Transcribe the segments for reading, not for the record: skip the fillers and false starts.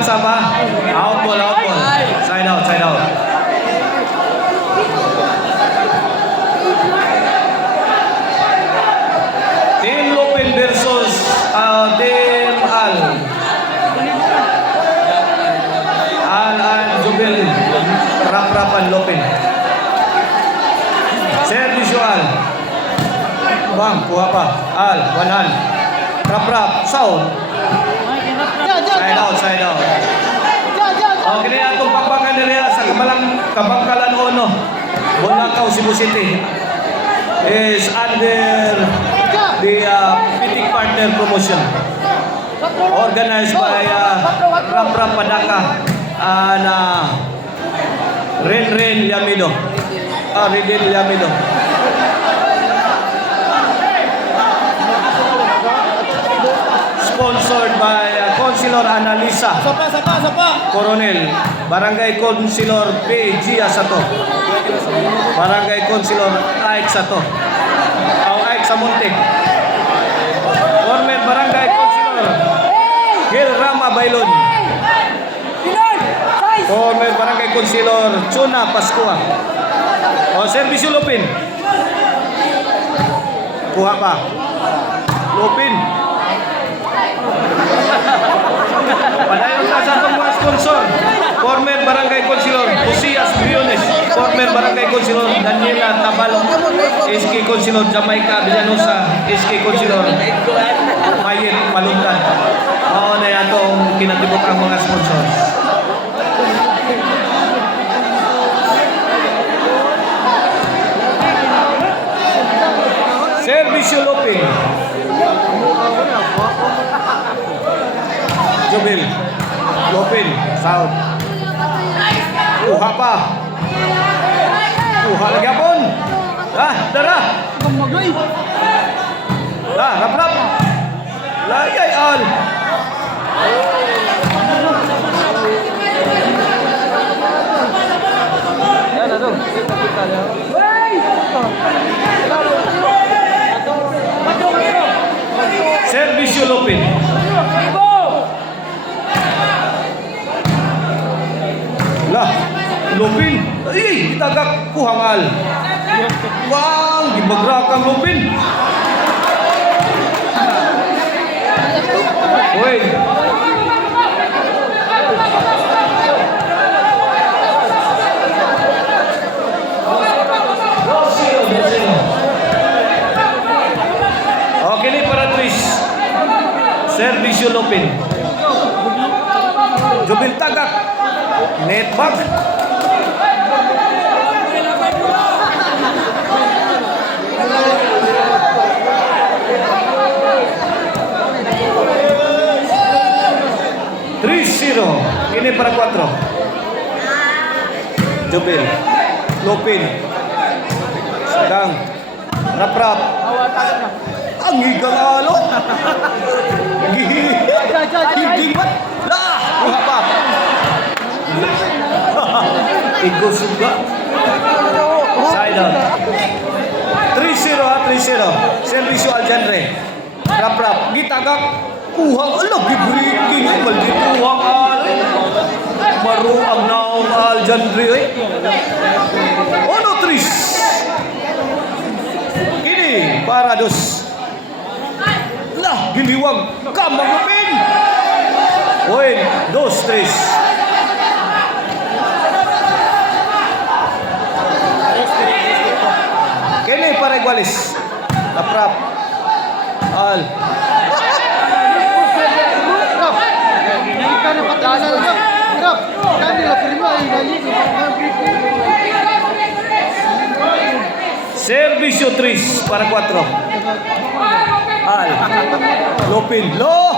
Saba. Out ball, out ball. Side out, side out. Team Lupin versus Team Al. Al and Jubil. Rap-rapan Lupin. Service Al. Bang, kuha pa. Al, one hand. Rap-rap, sound. Side out, side out. O, kaya itong pagbakan nila sa kabangkalan ono. Bulacau, Cebu City is under the Pitik Partner Promotion organized by Rap-Rap Padaka and Ren Yamido. Ren Yamido. Sponsored by Councilor Analisa Coronel, Barangay Councilor P. Gia Sato, Barangay Councilor Aik Sato, Aik Samuntik, former Barangay Councilor Gil Rama Bailon, former Barangay Councilor Chuna Pascua. O, Servisyo Lupin. Kuha pa. Lupin. Padayon ka sa itong mga sponsor. Former Barangay Councilor Josias Briones, former Barangay Councilor Daniela Tabalong, SK Councilor Jamaica Villanosa, SK Councilor Mayet Malundan. Oo na yan itong kinatibok ang mga sponsors. Servisyo Lupin. Jubil, Lupin, sound. Kuha pa. Kuha lagi apon. Dara. Rap-rap. Layay al. Yan, ano? Servisyo Lupin. Lupin. Ay, itagak kuhangal. Wang, gibagrakang Lupin. Wait. Okay ni para twist. Servisyo Lupin. Jubil tagak. Net back. Ini para 4. Jubil, Lupin, Sagang, Rap-rap. Ang higang alo. Giging bat. Lah, kuha pa. Ego suga. Side out. 3-0 ha, 3-0. Servisyo Aljanre. Rap-rap, gitagak. Kuha, alam, gibreaking. Maldito kuhang alo. Maru ang naong Aljanre. Ono, 3. Kini, para 2. Lah, giliwag. Kamang Lupin. Oy, 2-3. Kini para igualis. Rap-rap. Al. Servisyo 3 para 4. Al. Lupin. Lo.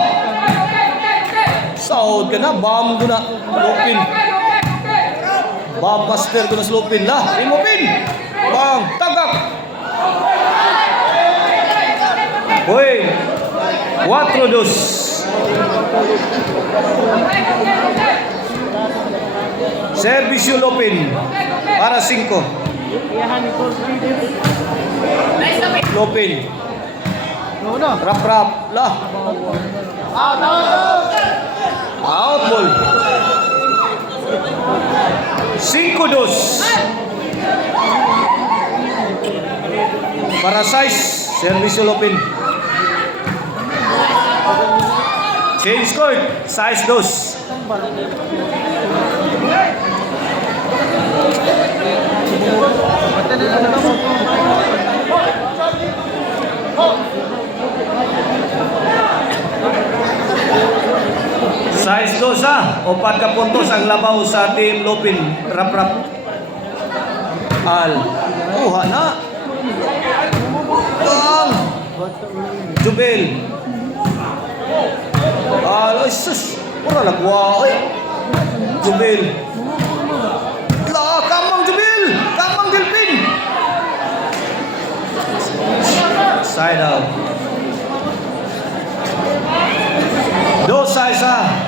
Sahod ka na. Bam ko na. Lupin. Bam master ko na sa Lupin. Lah. Lupin. Bang. Tagak. Hoy. 4-2. Servisyo Lupin para 5. Lupin. Rap-rap. Lah. Out ball. 5-2. Para size, Servicio Lupin. Change court, size 2. Size 2 4 ka puntos ang labaw sa Team Lupin. Rap. Al. Kuha na. Bang. Jubil. Al. Sus. Pura lagwa. Jubil. Kamang Jubil. Kamang Dilpin. Side out. Dosa isa.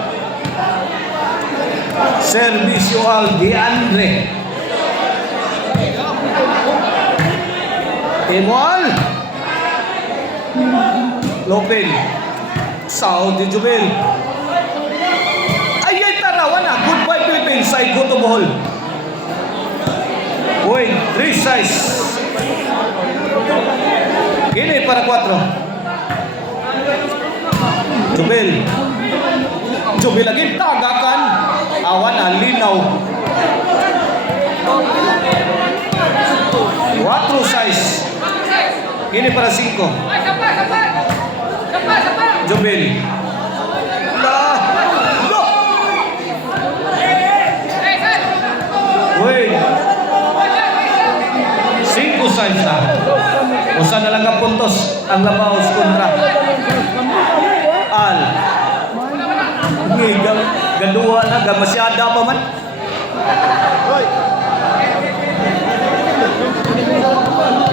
Servicio al Diandre. Temual. Lopin. Sao di Jubil. Ay tarawan na. Goodbye Philippines. Side go to ball. Point 3 size. Kini para 4. Jubil lagi tagakan. Awan linaw. 4 size. Ini para 5. Jubil. Wait. 5 size na. Usa na lang ang puntos ang Labaos kontra Al. Ngigang gadua na gamasyada pa man.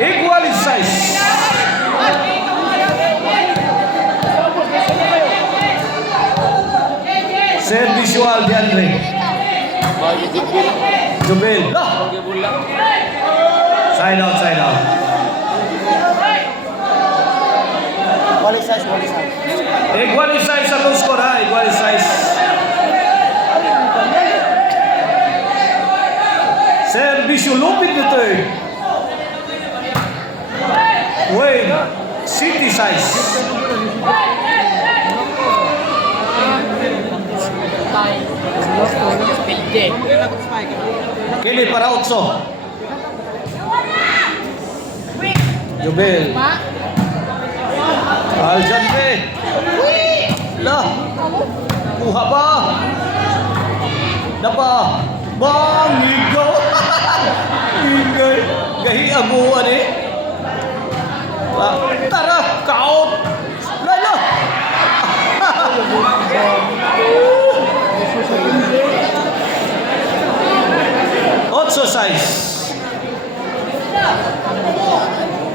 Equal in size. Servicio al Diandre. Jubil. Side out. Equal in size sa score ha. Equal in size. Servicio Lupin the third. Wayne City size. Kini para 8. Jubil. Aljante. Lah. Kuha pa. Dapa. Bang ligo. Ingay. Gahi abuan eh. Tara, kaut. Lala. Otso size.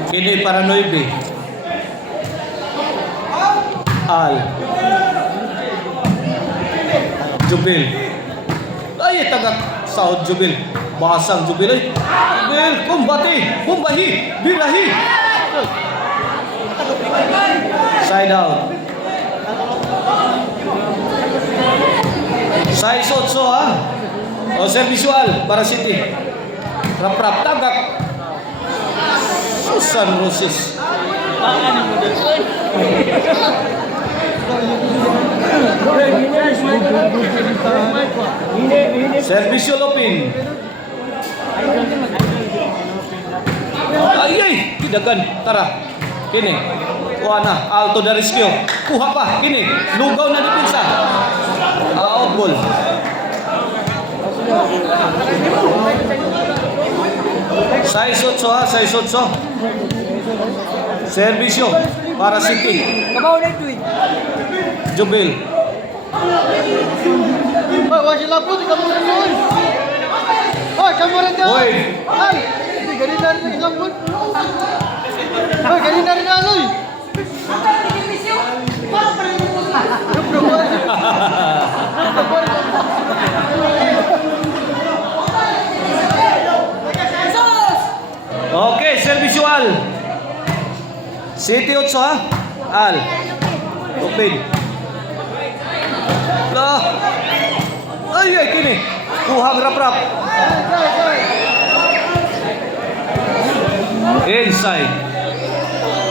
Kini para 9. Al. Jubil. Ay, tagak sahod Jubil. Basang Jubil ay. Jubil, kumbahi, birahi. Side out. Size 8 ha. O servisual para City. Rap tagak. Susan Roses. Servicio Lupin. Ay, tidagan. Tara. Kini. Kuha na. Alto da Riskio. Kuha pa. Kini. Lugaw na depensa. Out ball. Size 8 ha. Size 8. Servicio para City. Kabaw na ito eh. Jubil. Wala sila po, ikaw mo rin yun. Kamu rin yun. Hoy. Ay, hindi, ganun na rin ang isang good. Ganun na rin ang aloy. Okay, servisual. City 8 ha. Al. Lupin. Lah. Ay, kini. Kuhang rap-rap. Inside.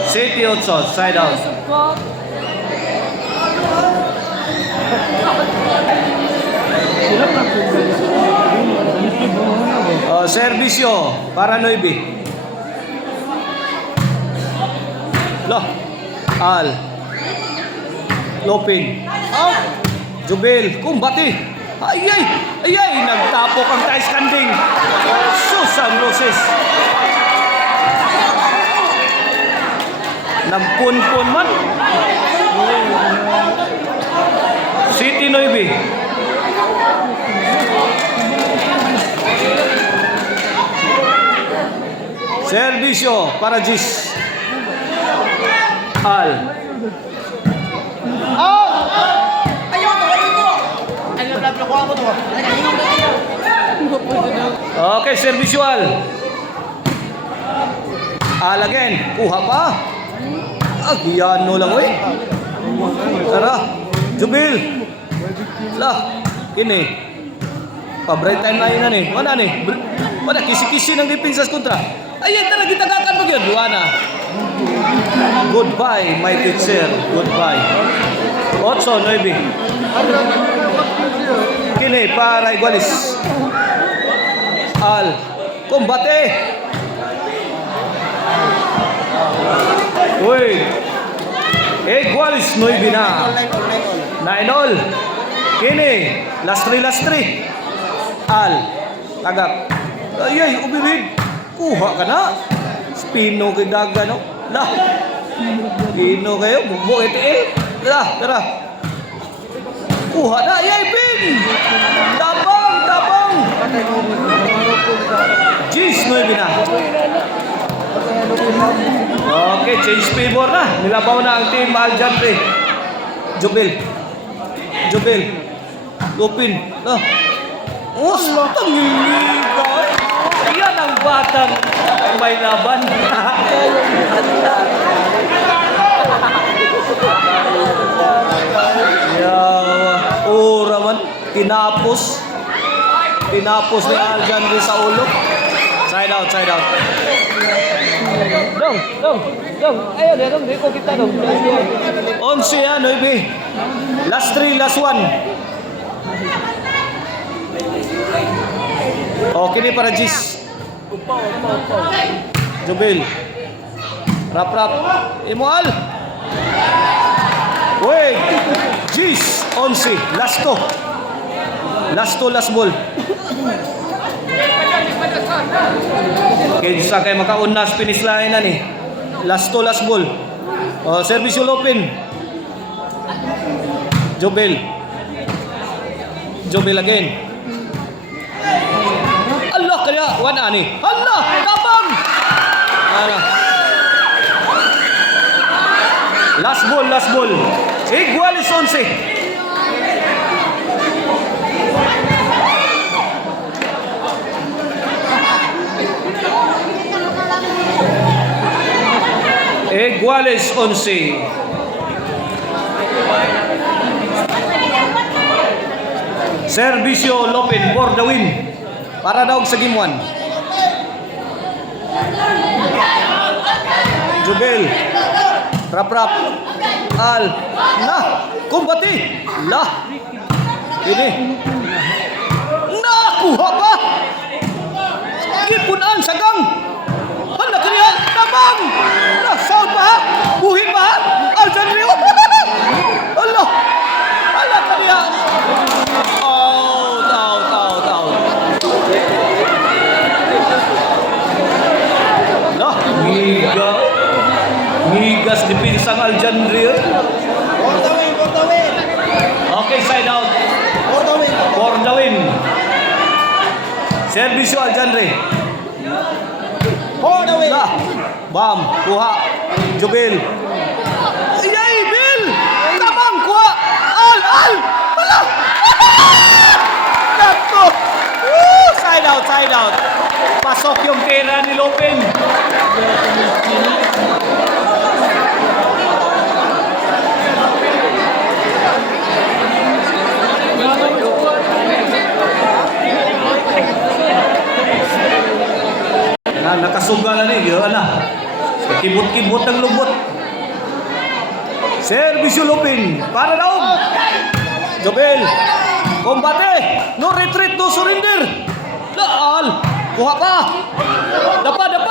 City outside, side out. Servisyo para Noybe. Lah. Al. Lopin. Out. Jubil. Kumbati. Ay, nagtapok ang Thai Skanding. Susan Roses. Nagpun-pun man. City Noybe. Servisyo para Gis. Al. Okay, servisyal. Al again. Kuha pa. Agiyano lang, oy. Tara. Jubil. Lah. Kini. Pa-bright time na yun na ni. Mana ni? Mana kisi-kisi ng depensa kontra. Ayan, tara, gitagakan mo yun. Luana. Goodbye, my teacher. Goodbye. 8-9. Kini, para Igualis. Al. Combate. Uy. Igualis, 9 na. 9-all. Kini, last 3. Al. Tagap. Ay, umirid. Kuha ka na. Spino kay daga, no? Lah. Spino kayo. Bugbo iti. Lah, tara. Kuha na. Ay, Bin. Tabang. Gis, 9 na. Okay, change favor na. Nilabaw na ang team Aljandre. Jubil. Lupin. Lah. Tangiliga. Yan ang batang may laban. Raman. Tinapos ni Aljandre sa ulo. Side out. Dong. Ayun, di ko kita dong. 11 yan, 9. Last 3, last 1. Okay ni para Gis. Jubil. Rap. Imual. Wait. Gis. 11. Last ball. Kinsa kay makaunas finish line na ni. Last ball. Service Lopin. Jubil again. Allah kaya wan ani. Allah tabang. Last ball. Igualis 11. Iguales 11. Servisyo Lopin for the win. Para daw sa game 1. Jubil. Rap. Al. Na. Kumbati. Lah. Ini. Nakuha pa. Gipunan sa gang. Hala kaniya. Tabang. Sound pa ha? Buhin pa ha? Aljandre. Allah. Hala kaniya. Out. Lah. Migas di pinsang Aljandre. Okay, side out. For the win. Servisyo Aljandre. For the win. Lah. Bam, kuha. Jubil. Ayay, Bill! Tabang, kuha. Al! Wala! Nato! Side out. Pasok yung pera ni Lopin. nakasuga na ni. Yun na. Kibot-kibot ng lubot. Servisyo Lupin. Para daw. Jobel. Kombate. No retreat, no surrender. Laal. Kuha pa. Dapa.